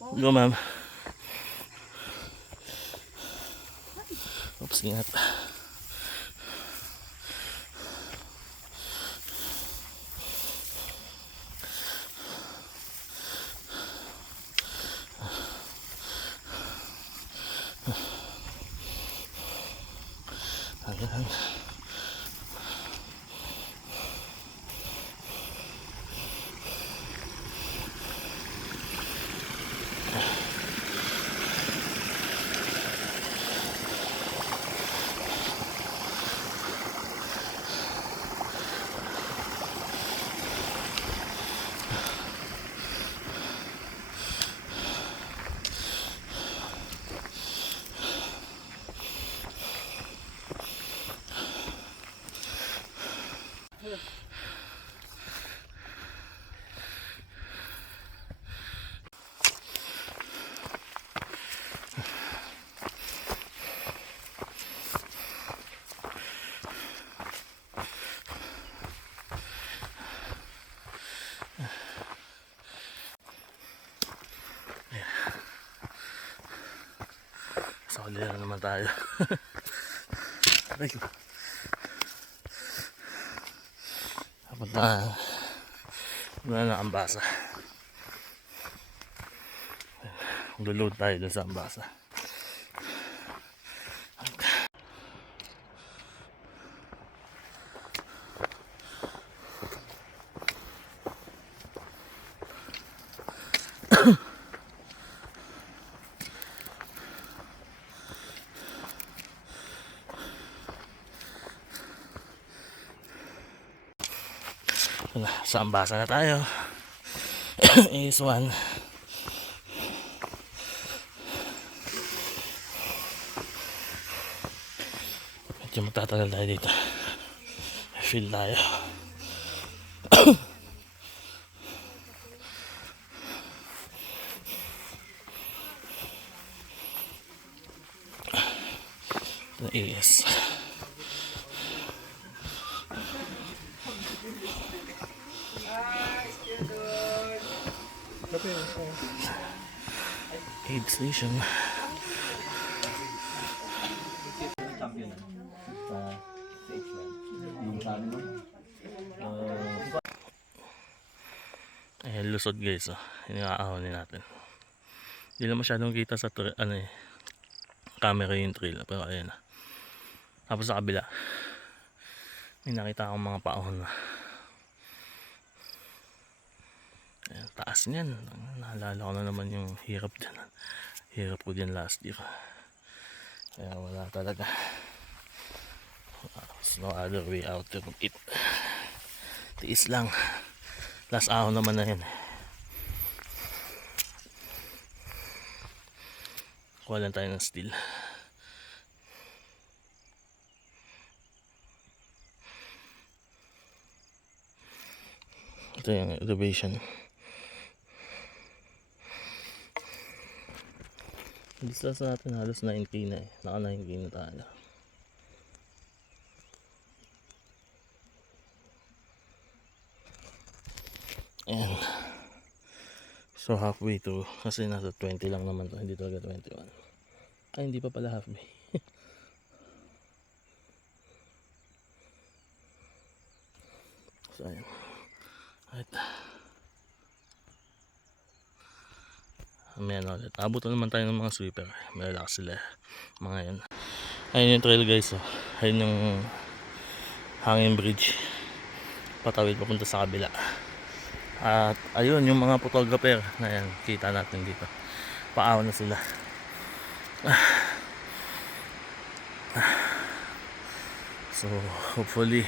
Go, ma'am. Oops, ingat. Ayan. Sa huli na naman tayo. Aray ko. Dapat na Ambasa. Lulod tayo dun sa Ambasa. Sa Ambasa na tayo. Is one. Medyo magtatagal tayo dito. Feel tayo. The AS. Aid station. Ayan, lusod guys, oh. Inaahon natin. Hindi lang masyadong kita sa camera yung trail, pero ayan na. Tapos sa kabila may nakita akong mga paahon na. Ayan, taas niyan. Naalala ko na naman yung hirap dyan. Hirap ko din last year. Kaya wala talaga. There's no other way out of it. Tiis lang. Last ahon naman na yan. Kuha lang tayo ng steel. Ito yung elevation. Distance natin halos 9k na eh. Naka 9k na tayo. Ayan. So halfway to. Kasi nasa 20 lang naman to. Hindi talaga 21. Ay, hindi pa pala halfway. So ayan. Right. Ayan ulit. Abutan naman tayo ng mga sweeper. Malalakas sila. Mga yan. Ayun yung trail guys. Oh. Ayun yung hanging bridge. Patawid papunta sa kabila. At ayun yung mga photographer. Ayan, kita natin dito. Paawan na sila. So hopefully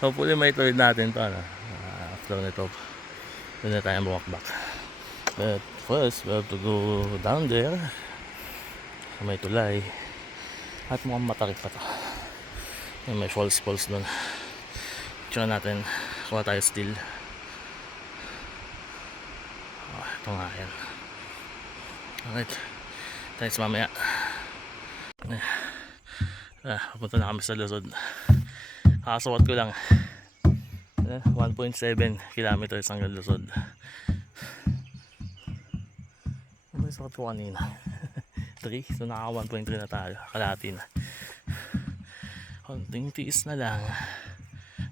hopefully may tuloy natin to after nito. Doon na tayo bumakbak. But first, we have to go down there. May tulay. At mukhang matarik pa to. May falls doon. Tsaka natin, kuha tayo steel. Ito nga yan. Alright. Thanks mamaya. Papunta na kami sa Luzon. Kakasawat ko lang. 1.7 kilometers hanggang Luzon. suot ko kanina? 3, so naka 1.3 na tayo, kalahati na. Konting tiis na lang.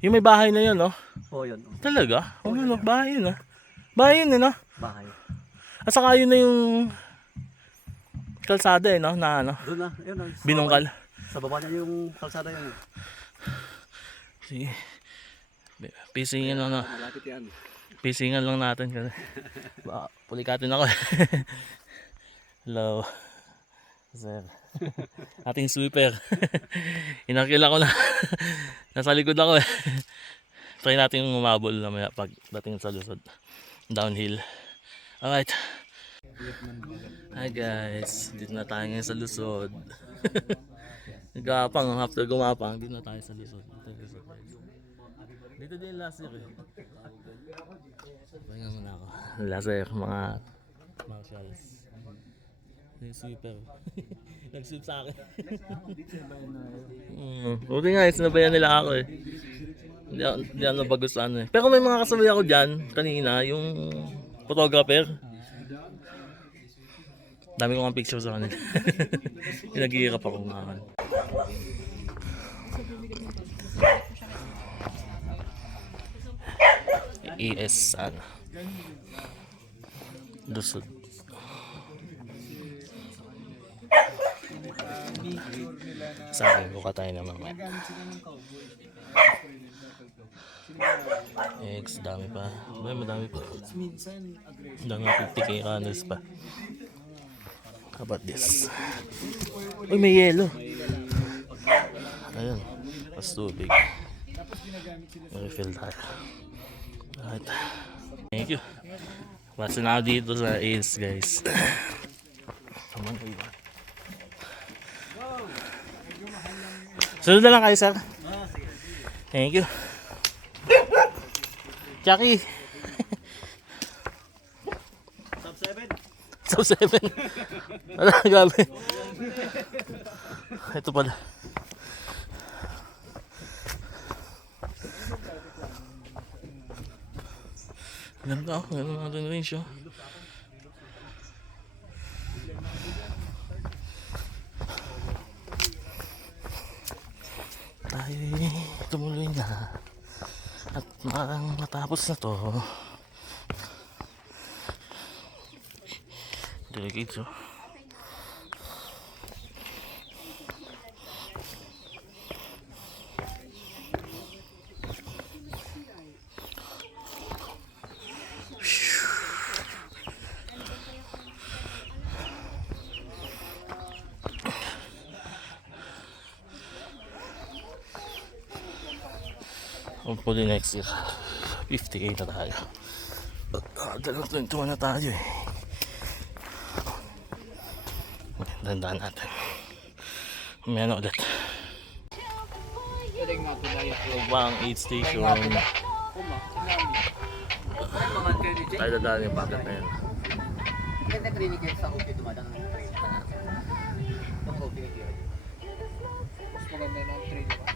Yung may bahay na yun, no? Oo, yun. Talaga? Oo, no, bahay yun, ah. Bahay yun, no? Bahay. At saka yun na yung kalsada, eh, no? Na ano, Doon na, yun. binungkal. Sa baba niya yung kalsada yun. Sige. Pisingan lang na. Malapit yan. Pisingan lang natin kasi. Baka pulikatin ako. Hello. Sir. Ating sweeper. Inakila ko na. Nasa likod ako eh. Try natin yung umabol namaya pagdating sa Luzon. Downhill. Alright. Hi guys. Dito na tayo ngayon sa Luzon. Nagkapang after gumapang. Dito na tayo sa Luzon. Dito din last year eh. Pahinga muna ako. Last year mga marshals. Yung sweeper. Nag-sweep sa akin. Buti nga, sinabayan nila ako eh. Hindi ako nabagustuhan eh. Pero may mga kasabay ako dyan kanina, yung photographer. Dami ko nga picture sa kanila. Nag-iirap ako nga. ES ano. Lusod. Sa akin, buka tayo naman mamaya. X, dami pa. Ba, madami pa. Dami 50k runners pa. How about this? Uy, may yelo. Ayun, mas tubig. Refill tayo. Alright. Thank you. Basta na ako dito sa Ace, guys. Come on, everyone. Sunod na lang kayo, sir. Thank you. Chucky. Sub 7. Wala, gabi. Ito pala. Ganda ako. Ganda natin range, oh. Tayo tumuloy na. At matapos na to. Delicate, oh. Hopefully next year 58 na tayo. Dalawang 21 na tayo eh. Dandaan natin. May ano ulit. Bang 8 station. Tayo dadaan yung packet na yun. Ganda training yan sa OP dumadang ng training. Itong OP na yun. Mas maganda na ang training pa.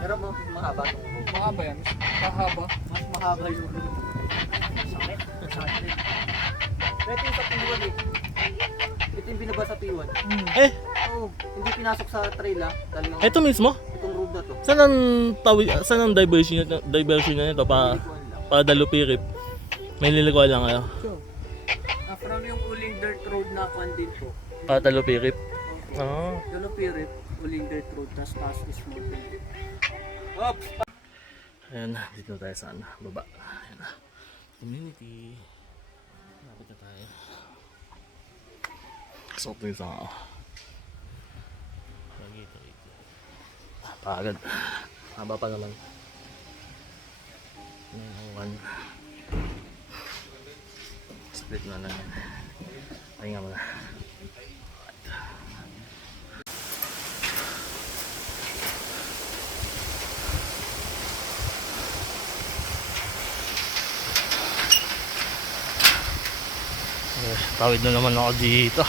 Pero mahaba itong OP. Mahaba yan? Mahaba? Mas mahaba yung sakit. Sakit. Ito yung sa P1 eh. Ito yung binaba sa P1. Eh! Oo. Hindi pinasok sa trail ah. Ito mismo? Itong road na to. Saan ang diversion na nito? Pa Dalupirip. May lilikuan lang kayo. From yung Uling Dirt Road na kwan din po. Pa Dalupirip? Oo. Dalupirip, Uling Dirt Road, tas taas is mountain. Oops! Ayan na, dito tayo sa baba. Ayan na. Community. Lapit na tayo. Kasok na yung sa ako. Pagod. Haba pa naman. Ayan, split na lang. Pahinga mo na. Tawid na naman ako dito.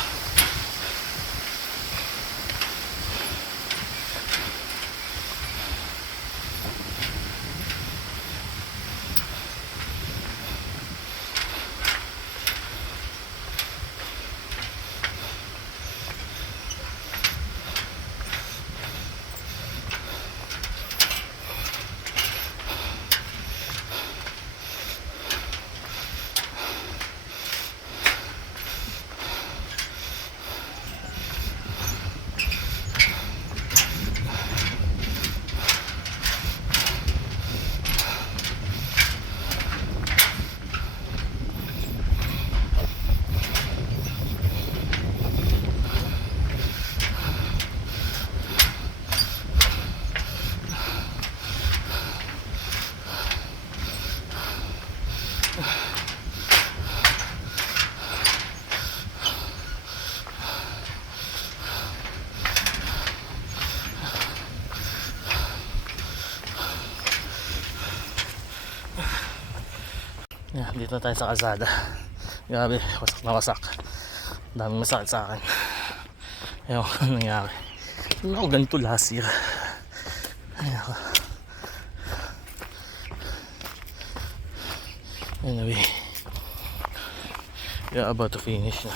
Yan, dito na tayo sa kalsada. Grabe, wasak na wasak. Daming masakit sa akin. Ewan ko anong nangyari. Hindi ako ganito last year. Ay ako. Anyway, we are about to finish na.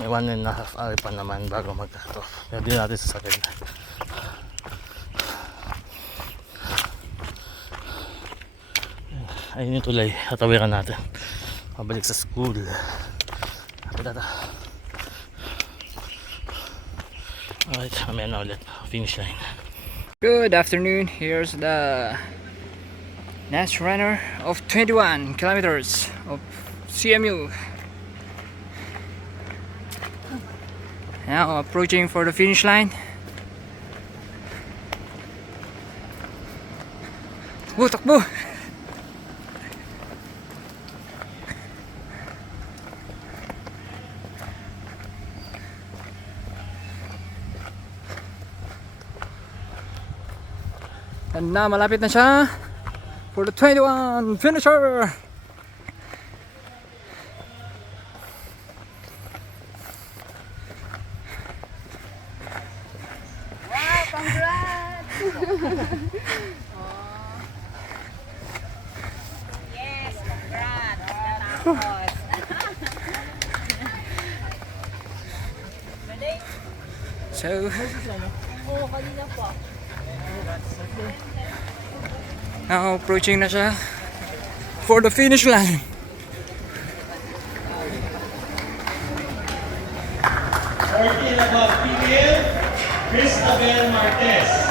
May 1.5 hour pa naman bago mag-cut off. Pero di natin sasagad na. Ayun yung tulay, hatawiran natin pabalik sa school. Kapit. Alright, mamaya na ulit, finish line. Good afternoon. Here's the last runner of 21 kilometers of CMU. Now approaching for the finish line. Takbo! And na malapit na siya for the 21 finisher. Wow, congrats! Yes, congrats! Natapos. So, Oo, kanina po. now approaching na siya for the finish line. Above female, Cristabel Marquez.